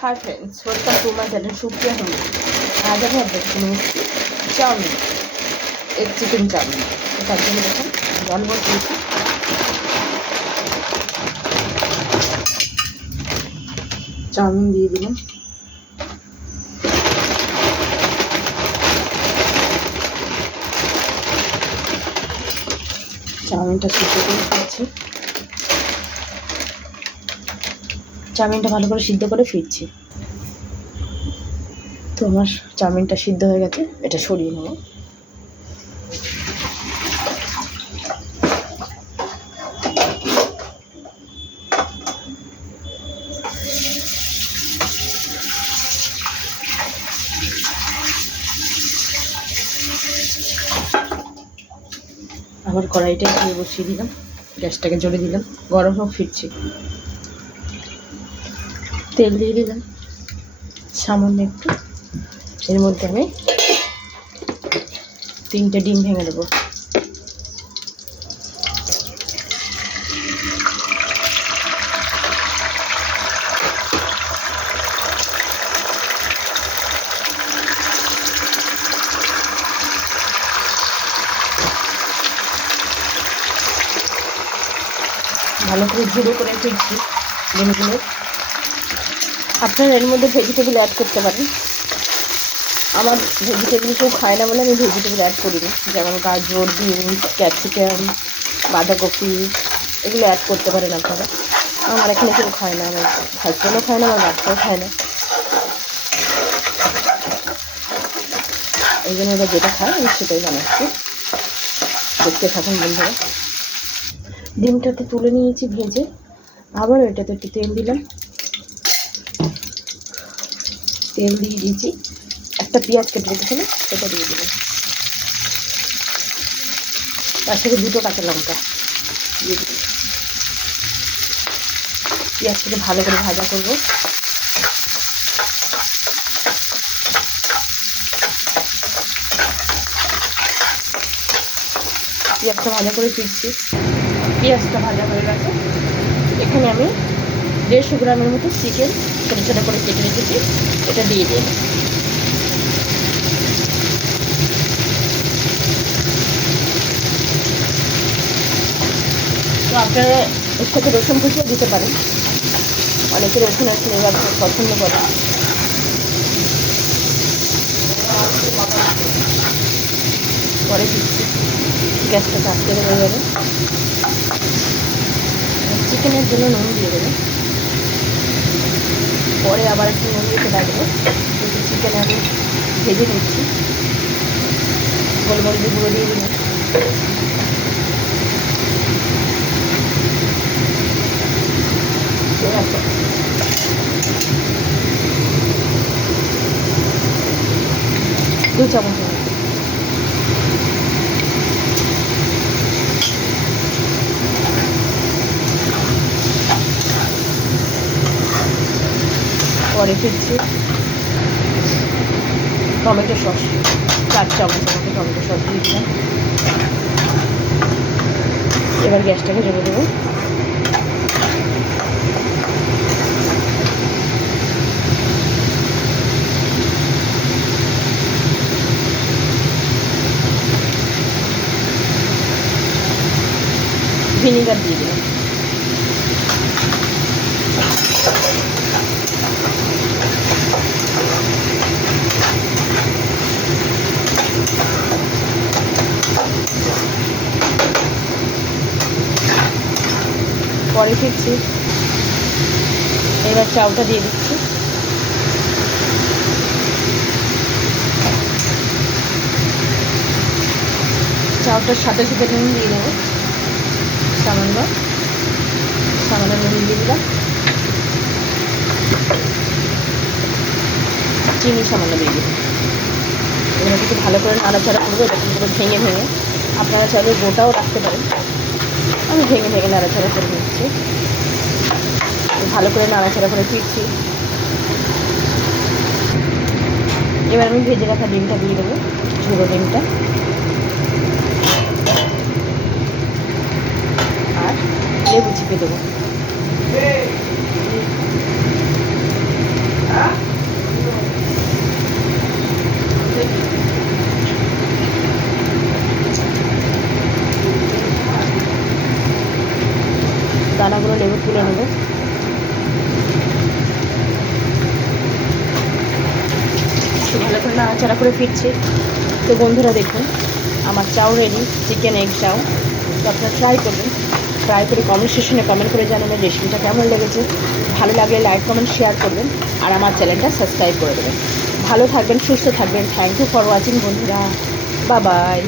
Hi friends, welcome to my channel Supriya home. आज আমি আপনাদের নিয়েছি চাউমিন, এগ চিকেন চাউমিন। তার জন্য দেখুন জল বসিয়েছি। চাউমিন দিয়ে দিলাম। চাউমিনটা সিদ্ধ করে ফিরছি। চাউমিনটা ভালো করে সিদ্ধ করে ফিরছি। তো আমার চাউমিনটা সিদ্ধ হয়ে গেছে, এটা সরিয়ে নেব। আবার কড়াইটা দিয়ে বসিয়ে দিলাম, গ্যাসটাকে জোরে দিলাম, গরম হোক ফিরছি। তেল দিয়ে দিলাম সামান্য একটু। এর মধ্যে আমি 3টে ডিম ভেঙে দেবো। ভালো করে ঝুড়ো করে ফেলছি ডিমগুলো। আপনারা এর মধ্যে ভেজিটেবল অ্যাড করতে পারেন। আমার ভেজিটেবল কেউ খায় না বলে আমি ভেজিটেবল অ্যাড করিনি, যেমন গাজর, বিনস, ক্যাপসিকাম, বাঁধাকপি, এগুলো অ্যাড করতে পারেন আপনারা। আমার এখানে কেউ খায় না, আমার হাজব্যান্ডও খায় না, আমার বাচ্চাও খায় না। এই জন্য ওরা যেটা খায় আমি সেটাই বানাচ্ছি। দেখতে থাকুন বন্ধুরা। ডিমটাতে তুলে নিয়েছি ভেজে। আবার এটাতে একটু তেল দিলাম। তেল দিয়ে দিয়েছি, একটা পেঁয়াজ কেটে রেখেছিলাম সেটা দিয়ে দিলাম। তার সাথে 2টো কাঁচা লঙ্কা দিয়ে দিলাম। পেঁয়াজটাকে ভালো করে ভাজা করব। পেঁয়াজটা ভাজা করে ফিরছি। পেঁয়াজটা ভাজা হয়ে গেছে। এখানে আমি 150 গ্রামের মতো চিকেন ছোটো ছোটো করে কেটে রেখেছি, এটা দিয়ে দিই। তো আপনারা এর সাথে রসুন কুচিও দিতে পারেন, অনেকে রসুনের ফ্লেভার পছন্দ করে। পরে দিচ্ছি, গ্যাসটা আটকে হয়ে যাবে। চিকেনের জন্য নুন দিয়ে দেবে, পরে আবার একটু নুন দিতে লাগবে। যদি চিকেন আমি ভেজে নিচ্ছি, গোলমরিচের গুঁড়ো দিয়ে দিলাম। দু চামচ পরে ফিরছি। টমেটো সস 4 চামচ মতো টমেটো সস দিয়ে দিলাম। এবার গ্যাসটাকে জমে দেবো। ভিনিগার দিয়ে দিলাম। পরে ফিরছি। এবার চাউটা দিয়ে দিচ্ছি। চাউটার সাথে সাথে নুন দিয়ে দেবো, সামান্য সামান্য নুন দিয়ে দিলাম। চিনি সামান্য দিয়ে দিলাম। এগুলো কিছু ভালো করে নাড়াচাড়া করবো, এরকম করে ভেঙে ভেঙে। আপনারা চাইলে গোটাও রাখতে পারেন, আমি ভেঙে ভেঙে নাড়াচাড়া করে নিচ্ছি। ভালো করে নাড়াচাড়া করে ফিরছি। এবার আমি ভেজে রাখা ডিমটা দিয়ে দেবো, ঝুড়ো ডিমটা। আর লেবু চিপে দেবো। দানাগুলো লেবু তুলে নেব। ভালো করে নাড়াচাড়া করে ফিরছি। তো বন্ধুরা দেখুন আমার চাউ রেডি, চিকেন এগ চাউ। তো আপনারা ট্রাই করবেন, ট্রাই করে কমেন্ট সেকশনে কমেন্ট করে জানাবেন রেসিপিটা কেমন লেগেছে। ভালো লাগলে লাইক কমেন্ট শেয়ার করবেন আর আমার চ্যানেলটা সাবস্ক্রাইব করে দেবেন। ভালো থাকবেন, সুস্থ থাকবেন। থ্যাংক ইউ ফর ওয়াচিং বন্ধুরা, বাই বাই।